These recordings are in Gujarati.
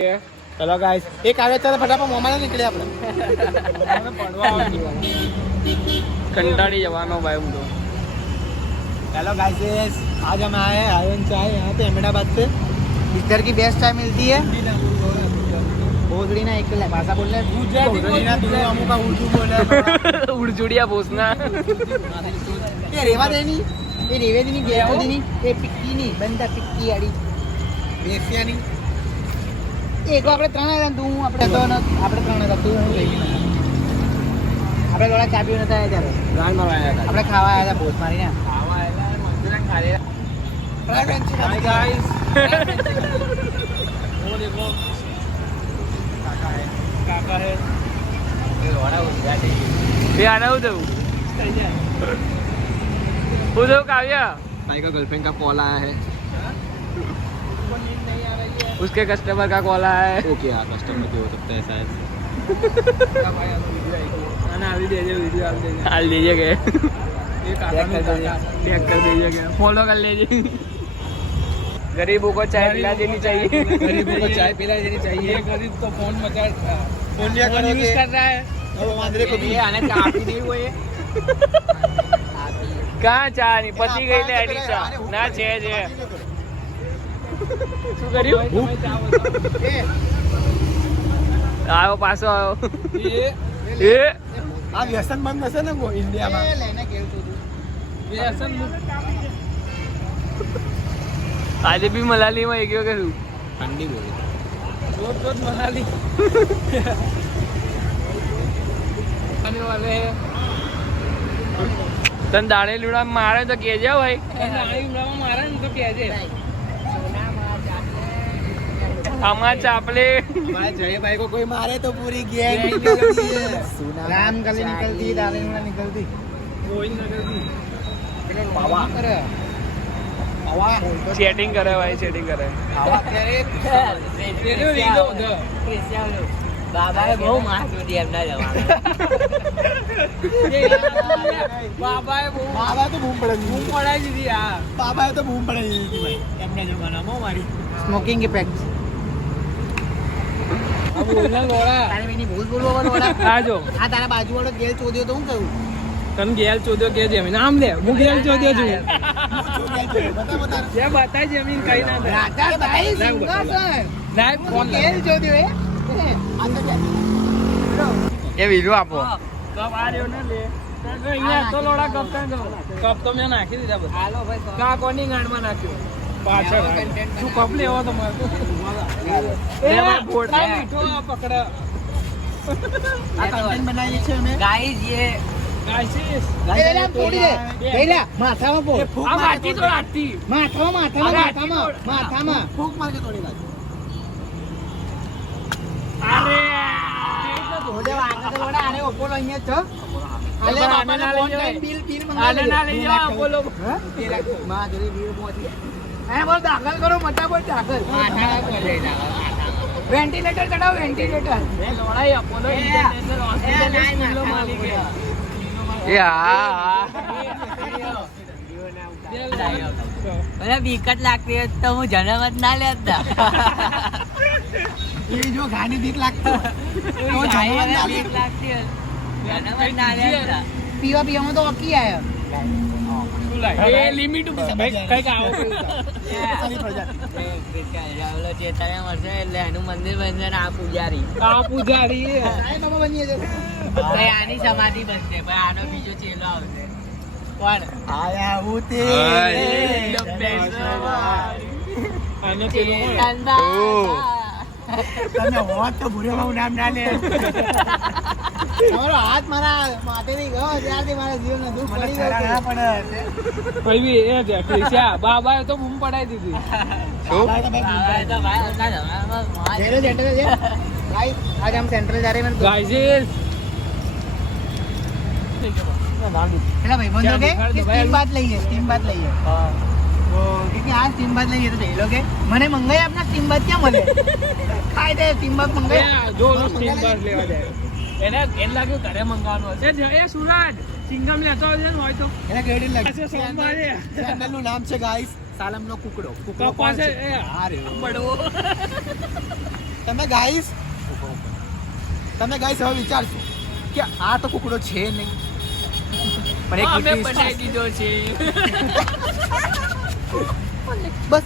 ચલો ગાઈસ એક આવે ચાલો ફટાફટ મોમાં નીકળે આપણે કંટાળી જવાનો ભાઈ હું તો हेलो गाइस आज हम आए हैं आयरन चाय यहाँ पे अहमदाबाद से इधर की बेस्ट चाय मिलती है भोसड़ी ना एक भाषा बोल रहे उड़जुड़िया भोसना ये रेवा देनी ये रेवेदनी गेवदनी ये पिक्की नहीं बनता पिक्की आड़ी बेसियानी एक આપણે ત્રણ હતા તું આપણે તો આપણે ત્રણ હતા તું હું લઈ આપણે થોડા ચા પીવા નતા આવ્યા ત્યારે ગાન મારવા આવ્યા હતા આપણે ખાવા આવ્યા હતા ભોસ મારીને ખાવા આવ્યા મંચુરિયન ખાલી हाय गाइस वो देखो काका है ये वाला उड़ा दे ये आना उधर उधर काव्या भाई का गर्लफ्रेंड का कॉल आया है उसके कस्टमर का कॉल आया है ओके यार कस्टमर भी हो सकता है शायद डाल दीजिए गए टैग कर दीजिए फॉलो कर लीजिए गरीबों को चाय पिला देनी चाहिए गरीबों को चाय पिला देनी चाहिए गरीब तो फोन मचा फोन यूज कर रहा है और मांद्रे को भी आने का आप ही नहीं हुए कहाँ चाह नहीं पति गई ले एडी चाह ना छे छे શું કર્યું આવ્યો પાછો આવ્યો એ આ વ્યસન બંધ હશે ને ઇન્ડિયામાં લઈને ગયો તું વ્યસન આજે બી મનાલીમાં ગયો કે શું ઠંડી બોલી રોજ મનાલી આને વાલે તને દાણે લૂડા મારે તો કેજે ભાઈ દાણે લૂડા મારે ને તો કેજે हमारा चापले हमारे जय भाई को कोई मारे तो पूरी गैंग निकलती है राम गली निकलती है दाले में निकलती कोई निकलती बाबा करे बाबा चैटिंग करे भाई चैटिंग करे बाबा तेरे वीडियो उधर બાબાએ બહુ માર જોડી એમના જવાના બાબાએ તો બૂમ પડાઈ દીધી યાર બાબાએ તો બૂમ પડાઈ દીધી ભાઈ એમના જમાનામાં મારી સ્મોકિંગ ઇફેક્ટ બોલના લોડા તારે મેની ભૂલ બોલવા લોડા આ જો આ તારા બાજુવાળો ગેલ ચોદ્યો તો હું કહું તને ગેલ ચોદ્યો કે જમીન નામ લે હું ગેલ ચોદ્યો છું બતા જે બતાય જમીન કઈ ના દે રાજા ભાઈ સિંહાસન લાઈવ ફોન ગેલ ચોદ્યો એ એ વિડિયો આપો કપ આ રહ્યો ને લે અહીંયા તો લોડા કપ કાં ગયો કપ તો મેં નાખી દીધા બધા હાલો ભાઈ કા કોની ગાંડમાં નાખ્યો પાછળ તું કપ લેવો તો મને એ બોટ મીઠો પકડ આ કન્ટેન્ટ બનાવીએ છે અમે ગાઈસ ये ગાઈસ એલા ફોડી દે પેલા માથામાં પો આ માટી તો લાગતી માથામાં ફૂક માર કે તોડી નાખ અરે ધોડે વાગા તો આને ઓપોલો અહીંયા છો આલે બાબાને ફોન કરીને બિલ આને ના લઈ જાવ બોલો પેલા માં જોડે બિલ પહોંચી હે બોલ દાખલ કરો મટાફટ દાખલ વેન્ટિલેટર ચડાવો વેન્ટિલેટર મે લોડાઈ અપોલો ઇન્ટરનેશનલ હોસ્પિટલ નો માલિક હે એ હા મને બીકટ લાગતી હોય તો હું જન્મ જ ના લેતા એ જો ગાડી બીક લાગતો તો જમવા ના બીક લાગતી હોય જન્મ જ ના લેતા પીવામાં તો ઓકી આયા એ લિમિટ ભાઈ કઈક આવો ચેતને મળશે એટલે એનું મંદિર બનશે ને આ પૂજારી સાંઈ બાબા બનીએ છે આની સમાધિ બનશે પણ આનો બીજો ચેલો આવશે કોણ આયા હું તે આનો તમે હોત તો ભૂરેમાં નામ ના લે તમારો હાથ મારા માથે નહીં ગયો ત્યારથી મારા જીવન દુઃખ પડી ગયું કોઈ બી એ છે ક્રિશા બાબાએ તો બૂમ પડાઈ દીધી आज हम सेंट्रल जा रहे हैं गाइस પેલા ભાઈબંધો કે સ્ટીમ બાત લઈએ તો કે આ સ્ટીમ બાત લઈએ તો જઈ લો કે મને મંગાઈ આપના સ્ટીમ બાત ક્યાં મળે ખાઈ દે સ્ટીમ બાત મંગાઈ જો સ્ટીમ બસ લેવા જાય એને એમ લાગ્યું ઘરે મંગાવવાનું હશે એ સુરાજ સિંગમ લેતો હોય ને હોય તો એને કેડી લાગે સોમવારે ચેનલ નું નામ છે ગાઈસ સાલમનો કુકડો પાસે એ આ રે બડવો તમે ગાઈસ હવે વિચારશો કે આ તો કુકડો છે નહીં, પણ એક અમે વિશેષ બનાવી દીધો છે. બસ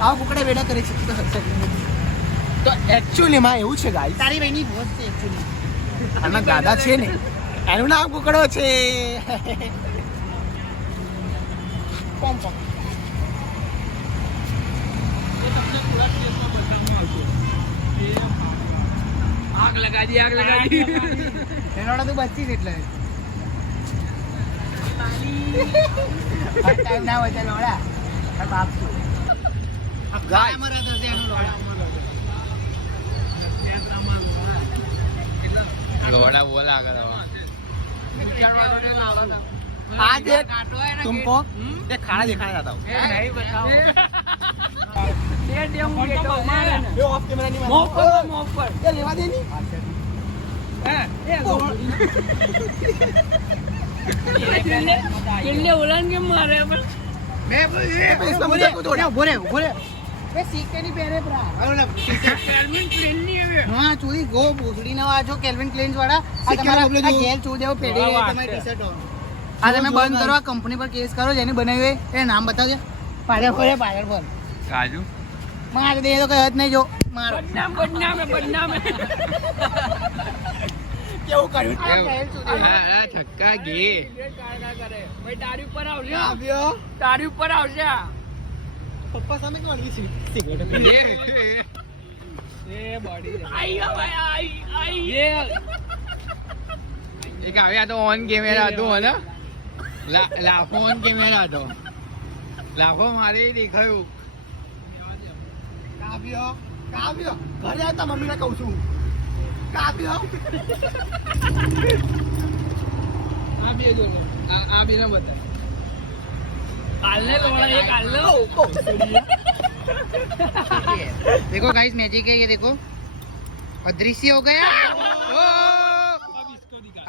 આવા કુકડા વેડા કરે છે. તો એકચ્યુઅલીમાં એવું છે ગાઈસ, તારી બહેની ભોજ છે એકચ્યુઅલી. આના દાદા છે ને એનું નામ કુકડો છે. કોમ આગ લગા દી એનોડા તું બચી જ એટલે ટાઈમ ના હોય ચાલ લોડા આ બાપ છું ગાય મરે તો એનું લોડા બોલા આગળ आज एक तुमको एक खाना दिखाना चाहता हूँ. नहीं बताओ. ये ऑफ कैमरा नहीं मोह पर ये लेवा दे नहीं. किल्ले उड़न के मारे पर इसका मुझे बोले वे सीख के नहीं पहने ब्रा. केल्विन क्लीन नहीं है. हाँ चूड़ी गो भूसड़ी ना वाजो केल्विन क्लेन्स वाला આ તમારા આ ગેલ ચૂ દેવો પેડી તમારી ટી-શર્ટ ઓન. આ તમે બંધ કરો, આ કંપની પર કેસ કરો જેને બનાવી હોય એ નામ બતાવજો. પાછળ પર કાજુ માર દે તો કઈ હદ નહીં જો મારો बदनाम है કેવું કર્યું આ ગેલ ચૂ દે છક્કા ગે ભાઈ તારી ઉપર આવશે આવ્યો તારી ઉપર આવશે પપ્પા સામે કોણ સિગરેટ એ બોડી આઈ ભાઈ આઈ એક આવ્યા તો ઓન કેમેરા હતો ને લાખો ઓન કેમેરા હતો, લાખો મારે દેખાયું. કાવ્યો ઘરે આવતા મમ્મીને કહું છું કાવ્યો આ બે જો આ બે ના બતા કાલને લોડા એક કાલને देखो गाइस मैजिक है ये देखो अदृश्य हो गया.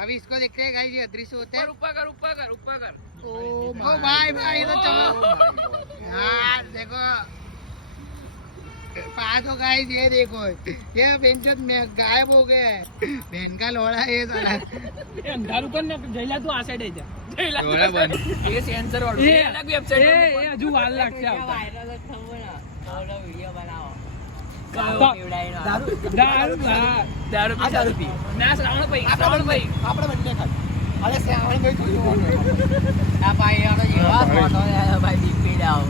अभी इसको देखते हैं गाइस ये अदृश्य होता है. ऊपर कर ओ भाई भाई तो चलो यार देखो पास हो गाइस ये देखो ये बेंचोत में गायब हो गया है. बहन का लोड़ा है साला. અંધારું કર ને જઈલા તું આ સાઈડ આવી જા લોડા બંધ. એ સેન્સર વાળું એ અલગ વેબસાઈટ એ હજુ વાર લાગશે દારૂ પી ના શ્રાવણ ભાઈ આપણે બંને ખાય અરે શ્રાવણ ભાઈ જોયું આ ભાઈ આનો જેવા ફોટો આયા ભાઈ દીપી જાવ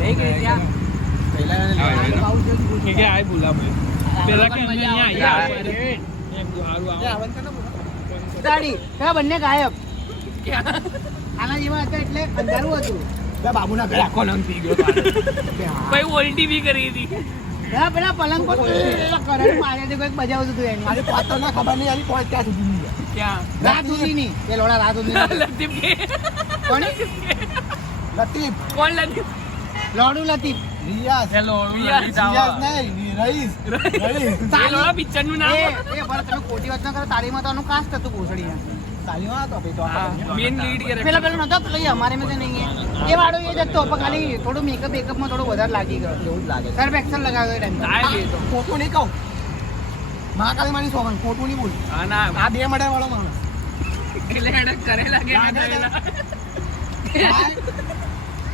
નહીં કે ત્યાં કે આય બોલા ભાઈ પેલા કે અહીંયા ગાડી હા બંને ગાયબ આના જેવા હતા એટલે અંધારું હતું. બાબુના ઘરે આખો લંગ પી ગયો ભાઈ ઉલટી બી કરી હતી હા પેલા પલંગ પર કરંટ મારે છે કોઈક બજાવતું હતું એનું. મારે પાતો ના ખબર નહીં આની કોઈ ક્યાં સુધી નહીં ક્યાં રાત સુધી નહીં એ લોડા રાત સુધી નહીં. લતીફ કે કોણ લતીફ કોણ લતીફ લોડુ લતીફ રિયાઝ રિયાઝ નહીં રઈસ એ લોડા પિક્ચર નું નામ એ પણ તમે ખોટી વાત ના કરો. તાળીમાં તો આનું કાસ્ટ હતું ભોસડી. તાળીમાં હતો ભાઈ તો મેન લીડ કરે પેલો નતો પેલો અમારે में तो नहीं है ये वाड़ो ये जतो પણ ખાલી થોડું મેકઅપ માં થોડું વધારે લાગી ગયો એવું જ લાગે. સર્ફ એક્શન લગાવ્યો એ ટાઈમ આ બે તો ફોટો નહીં કહું મહાકાળી માની સોગન ફોટો નહીં બોલ. હા ના આ બે મડા વાળો માણસ એટલે એડક કરેલા કે ના કરેલા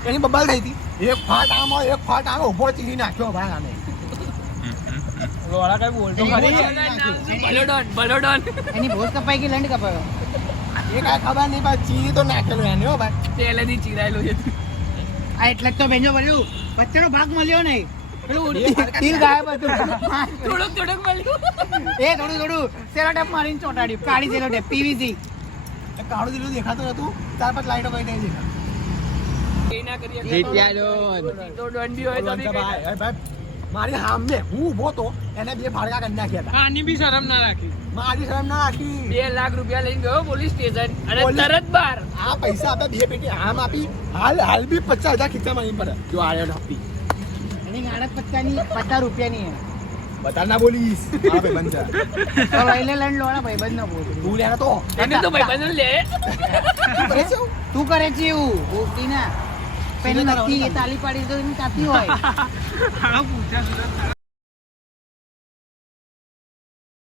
એની બબાલ થઈ હતી. એક ફાટ આમ હોય એક ફાટ આમ ઉભો ચીરી નાખ્યો ભાઈ આમે લોડા કઈ બોલતો ખરી બલોડોન એની ભોજ કપાઈ ગઈ લંડ કપાયો એ કાંઈ ખબર નહીં ભાઈ ચીરી તો નાખેલો એને હો ભાઈ તેલેથી ચીરાયેલો છે આ એટલે જ તો બેંજો મળ્યું વચ્ચેનો ભાગ મળ્યો નહીં પેલું તીર ગાયબ હતું થોડુંક મળ્યું એ થોડું સેલો ટેપ મારીને ચોટાડ્યું કાળી સેલો ટેપ પીવીસી કાળું દીલું દેખાતું હતું 4-5 લાઈટો કઈ નહીં દેખાતી. એ ના કરીએ જીત્યા તો દંડી હોય તો બી ભાઈ મારી સામે હું ઊભો તો એને બે ફાડકા કરી નાખ્યા હતા. આની બી શરમ ના રાખી મારી શરમ ના રાખી. 2 લાખ રૂપિયા લઈને ગયો પોલીસ સ્ટેશન અને તરત બાર આ પૈસા આપણે બે પેટી આમ આપી હાલ બી 50,000 ખીચામાં નહીં પડે જો આયન આપી એની ગાડત 50 રૂપિયાની હે બતા ના બોલીશ હા ભાઈ બંધ તો લઈ લે લંડ લોડા ભાઈ બંધ ન બોલ તું લે તો એને તો ભાઈ બંધ લે તું કરે છે એવું બોલતી ના પેલી નથી એ તાલી પાડી તો એની કાપી હોય પૂછ્યા સુરત